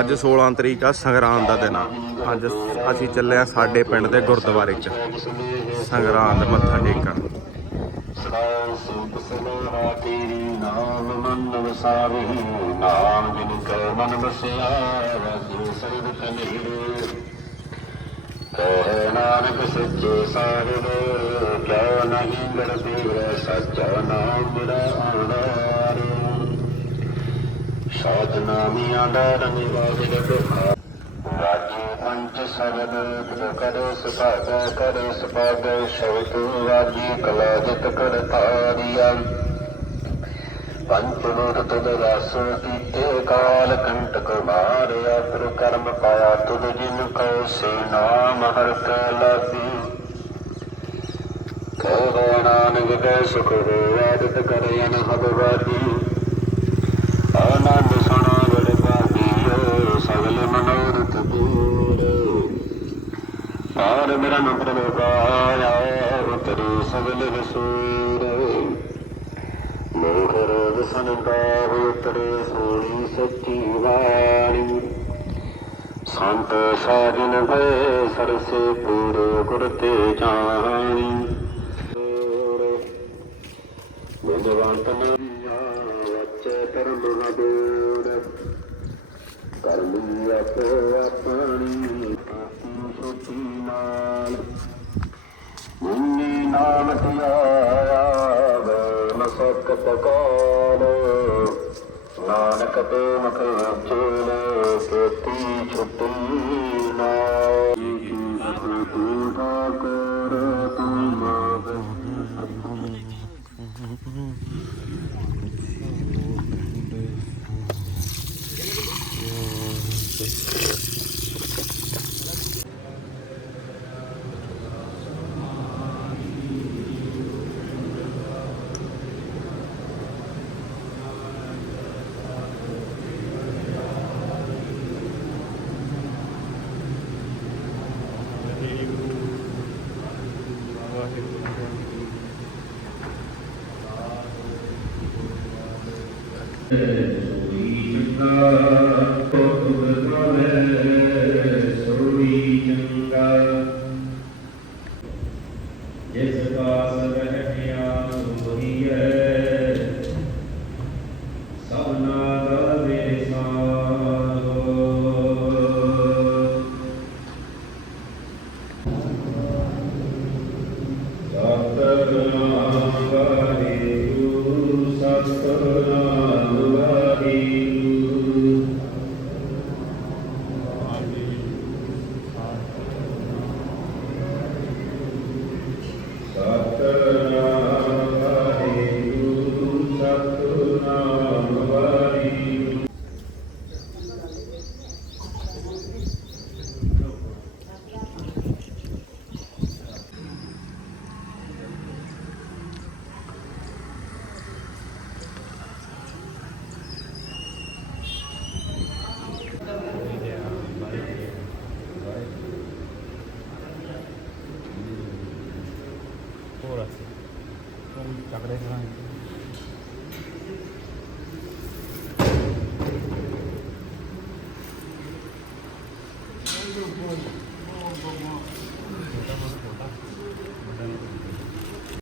ਅੱਜ 16 ਤਰੀਕ ਆ, ਸੰਗਰਾਂਦ ਦਾ ਦਿਨ ਆ। ਅੱਜ ਅਸੀਂ ਚੱਲੇ ਆ ਸਾਡੇ ਪਿੰਡ ਦੇ ਗੁਰਦੁਆਰੇ 'ਚ। ਸੰਗਰਾਂਦ ਮੱਥਾ ਟੇਕਣ। ਨਾਨਕ ਸੱਚੇ ਸਾਹਿਬ ਕਿਉ ਨਹੀਂ ਗੜਬੀ ਸੱਚਾ ਨਾਮ ਮੇਰਾ ਆਧਾਰ ਸਾਧ ਨਾਮੀਆਂ ਦਾ ਨਿਵਾਜ ਰਖਾ। ਰਾਜੀ ਪੰਚ ਸਰਦ ਕਰ, ਸੁਭਾਗ ਕਰ, ਸੁਭਾਗ ਸ਼ਬਦ ਰਾਜੀ ਕਲਾ ਕਰ ਤਾਰੀਆ ਪੰਚ ਰੂਪ ਤੁਧ ਰਸ ਕੀਤੇ ਕਾਲ ਕੰਟਕ ਮਾਰਿਆ, ਫਿਰ ਕਰਮ ਪਾਇਆ ਤੁਧ ਜਿਨ ਕੋ ਸੇ ਨਾਮ ਹਰ ਕੈ ਲਾਗੀ। ਕਹੋ ਨਾਨਕ ਕੈ ਸੁਖ ਹੋਇਆ ਤਿਤ ਕਰ ਅਨਹਦ ਵਾਦੀ ਆਨੰਦ ਸੁਣਾ ਬੜ ਭਾਗੀਓ ਸਗਲ ਮਨੋਰਥ ਪੂਰੇ ਪਾਰ ਮੇਰਾ ਨੰਬਰ ਲੋਕਾਇਆ ਉਤਰੀ ਸਗਲ ਰਸੂਰ ਮੋਹ ਰੋਗ ਸੰਤਾਪ ਉਤਰੇ ਸੋਣੀ ਸੱਚੀ ਬਾਣੀ ਸੰਤ ਸਾਜਨ ਭਏ ਸਰਸੇ ਪੂਰੇ ਗੁਰ ਤੇ ਜਾਣੀ। ਬੁੱਧਵੰਤ ਨਾਮਾ ਵਚੇ ਧਰਮ ਮਹਾਦੂਰ ਕਰਮੀ ਆਪੋ ਆਪਣੀ। ਮੁੰਨੀ ਨਾਮ ਧਿਆਇਆ ਮਸਕਤ ਕਾਲ ਨਾਨਕ ਤੇ ਮੁਖ ਚੇਲੇ ਕੇਤੀ ਛੁੱਟੀ ਤਕੜੇ ਕਰਾਂਗੇ